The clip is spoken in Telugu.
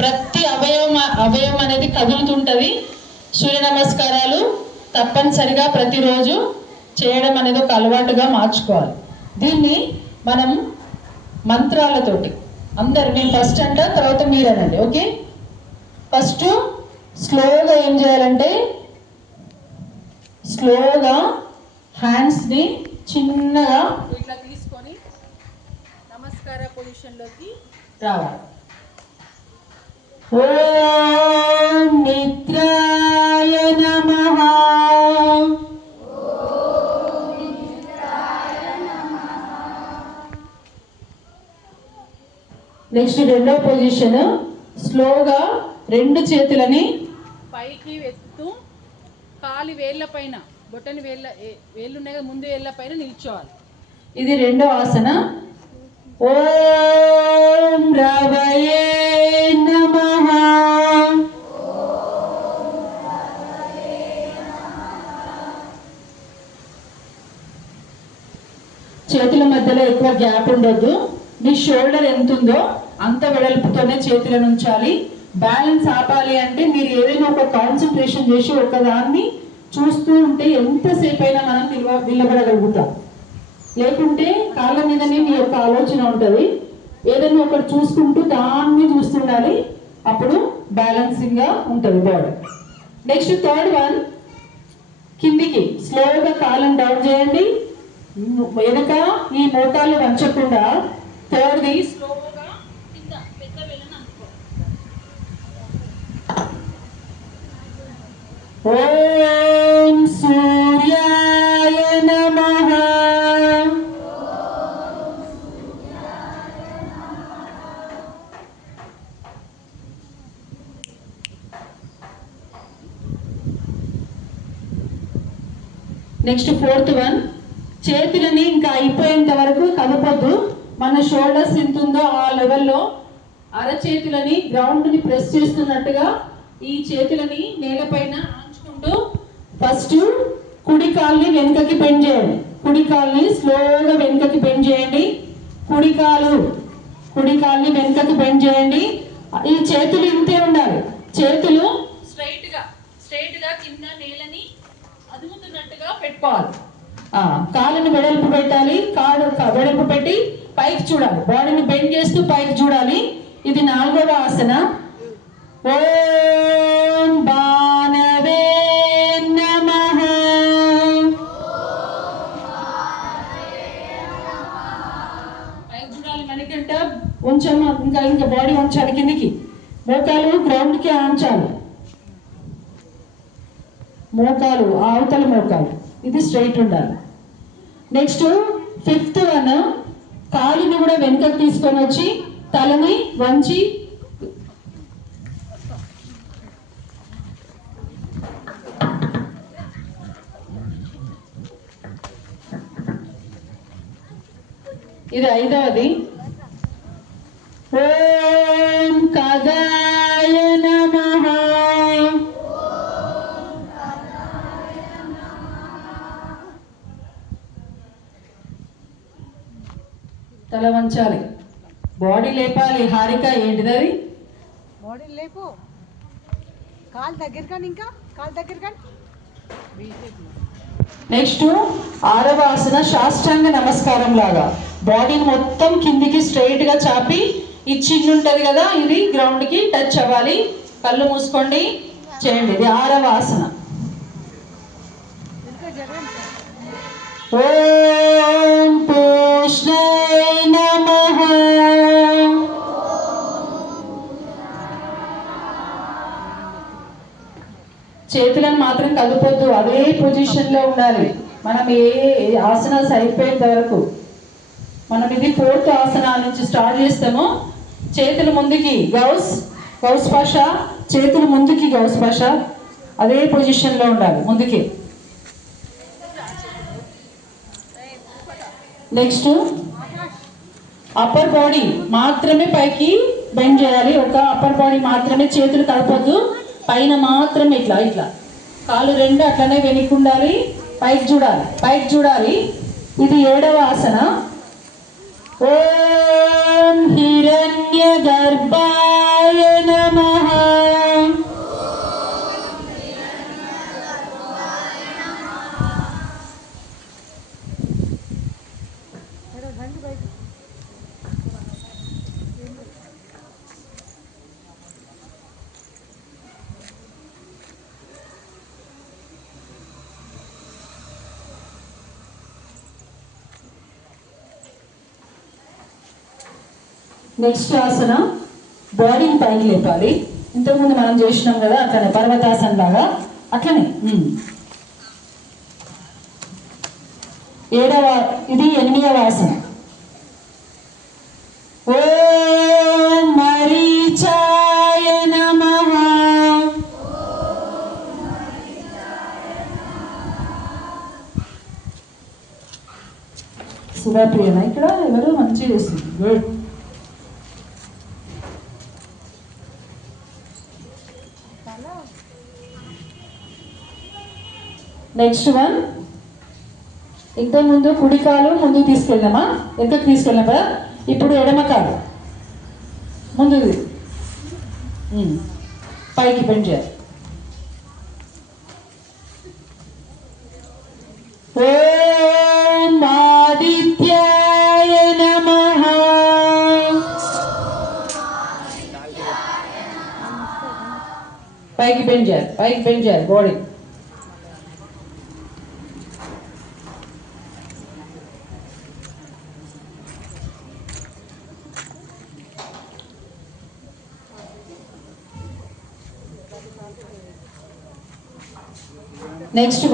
ప్రతి అవయవం అనేది కదులుతుంటది. సూర్య నమస్కారాలు తప్పనిసరిగా ప్రతిరోజు చేయడం అనేది ఒక అలవాటుగా మార్చుకోవాలి. దీన్ని మనం మంత్రాలతోటి అందరు, నేను ఫస్ట్ అంట తర్వాత మీరు అనండి. ఓకే, ఫస్ట్ స్లోగా ఏం చేయాలంటే స్లోగా హ్యాండ్స్ని చిన్నగా ఇట్లా తీసుకొని నమస్కార పొజిషన్లోకి రావాలి. ఓం మిత్రాయ నమః. నెక్స్ట్ రెండో పొజిషన్, స్లోగా రెండు చేతులని పైకి ఎత్తు కాలి వేళ్ళ పైన, బొట్టని వేళ్ళు ఉన్నాయి కదా, ముందు వేళ్ళ పైన నిల్చోవాలి. ఇది రెండో ఆసన. ఓం రవయే నమః. చేతుల మధ్యలో ఎక్కువ గ్యాప్ ఉండొద్దు. మీ షోల్డర్ ఎంత ఉందో అంత వెడల్పుతోనే చేతులను ఉంచాలి. బ్యాలెన్స్ ఆపాలి అంటే మీరు ఏదైనా ఒక కాన్సన్ట్రేషన్ చేసి ఒకదాన్ని చూస్తూ ఉంటే ఎంతసేపు అయినా మనం నిలబడగలుగుతాం. లేకుంటే కాళ్ళ మీదనే మీ యొక్క ఆలోచన ఉంటుంది. ఏదైనా ఒకటి చూసుకుంటూ దాన్ని చూస్తుండాలి, అప్పుడు బ్యాలెన్సింగ్ గా ఉంటుంది బాడీ. నెక్స్ట్ థర్డ్ వన్, కిందికి స్లోగా కాళ్ళని డౌన్ చేయండి. వెనక ఈ మోకాళ్ళు వంచకుండా థర్డ్ది స్లోగా కింద పెద్ద వేళ్ళని అనుకో. ఓం సూర్యాయ నమః. నెక్స్ట్ ఫోర్త్ వన్, చేతులని ఇంకా అయిపోయేంత వరకు కదపొద్దు. మన షోల్డర్స్ ఎంత ఉందో ఆ లెవెల్లో అరచేతులని గ్రౌండ్ని ప్రెస్ చేస్తున్నట్టుగా ఈ చేతులని నేలపైన ఆంచుకుంటూ ఫస్ట్ కుడి కాల్ని వెనుకకి బెండ్ చేయండి. కుడి కాల్ని స్లోగా వెనుకకి బెండ్ చేయండి. కుడి కాల్ని వెనుకకి బెండ్ చేయండి. ఈ చేతులు ఇంతే ఉండాలి. చేతులు స్ట్రైట్ గా కింద నేలని అదుముతున్నట్టుగా పెట్టుకోవాలి. కాళ్ళని వెడల్పు పెట్టాలి. కాళ్ళు వెడల్పు పెట్టి పైకి చూడాలి. బాడీని బెండ్ చేస్తూ పైకి చూడాలి. ఇది నాలుగవ ఆసన. ఓం బాణవే నమః. పైకి చూడాలి. మనకంట ఉంచము, ఇంకా బాడీ ఉంచాలి కిందికి. మోకాలు గ్రౌండ్ కి ఆంచాలి. మోకాలు అవతల మోకాలు ఇది స్ట్రైట్ ఉండాలి. నెక్స్ట్ ఫిఫ్త్ వన్, కాలుని కూడా వెనుకకు తీసుకొని వచ్చి తలని వంచి ఇది ఐదవది. ఓం కదాయ నమః. తల వంచాలి, బాడీ లేపాలి. హారిక ఏంటిది అది? బాడీ లేపు, కాలు దగ్గర కానీ, ఇంకా కాలు దగ్గర కానీ. నెక్స్ట్ ఆరవ ఆసన, సాష్టాంగ నమస్కారం లాగా బాడీని మొత్తం కిందికి స్ట్రైట్ గా చాపి ఈ చిన్న ఉంటది కదా, ఇది గ్రౌండ్ కి టచ్ అవ్వాలి. కళ్ళు మూసుకోండి, చేయండి. ఇది ఆరవ ఆసన. ఓం పూష్ణాయ నమః. చేతులను మాత్రం కదపొద్దు, అదే పొజిషన్ లో ఉండాలి. మనం ఏ ఆసనాలు అయిపోయేంత వరకు. మనం ఇది ఫోర్త్ ఆసన నుంచి స్టార్ట్ చేస్తాము. చేతులు ముందుకి గౌస్ పష, చేతులు ముందుకి గౌస్ పష, అదే పొజిషన్ లో ఉండాలి ముందుకి. నెక్స్ట్ అప్పర్ బాడీ మాత్రమే పైకి బెండ్ చేయాలి. ఒక అప్పర్ బాడీ మాత్రమే, చేతులు కలపొద్దు. పైన మాత్రమే ఇట్లా కాళ్ళు రెండు అట్లనే వెనక్కి ఉండాలి. పైకి చూడాలి. ఇది ఏడవ ఆసన. ఓం హిరణ్య గర్భాయ నెక్స్ట్ ఆసన బాడీని పైకి లేపాలి. ఇంతకుముందు మనం చేసినాం కదా అట్లనే పర్వతాసన లాగా అట్లనే. ఇది 8వ ఆసన. ఓం మరీచాయ నమః. సుధాప్రియనా ఇక్కడ ఎవరు మంచిగా చేస్తుంది. గుడ్. నెక్స్ట్ వన్, ఇంతకుముందు కుడి కాలు ముందుకు తీసుకెళ్ళామా, వెనకకి తీసుకెళ్ళాం కదా. ఇప్పుడు ఎడమ కాలు ముందుది పైకి బెండ్ చేయాలి. ఓం ఆదిత్యాయ నమః. పైకి బెండ్ చేయాలి, పైకి బెండ్ చేయాలి బాడీ. నెక్స్ట్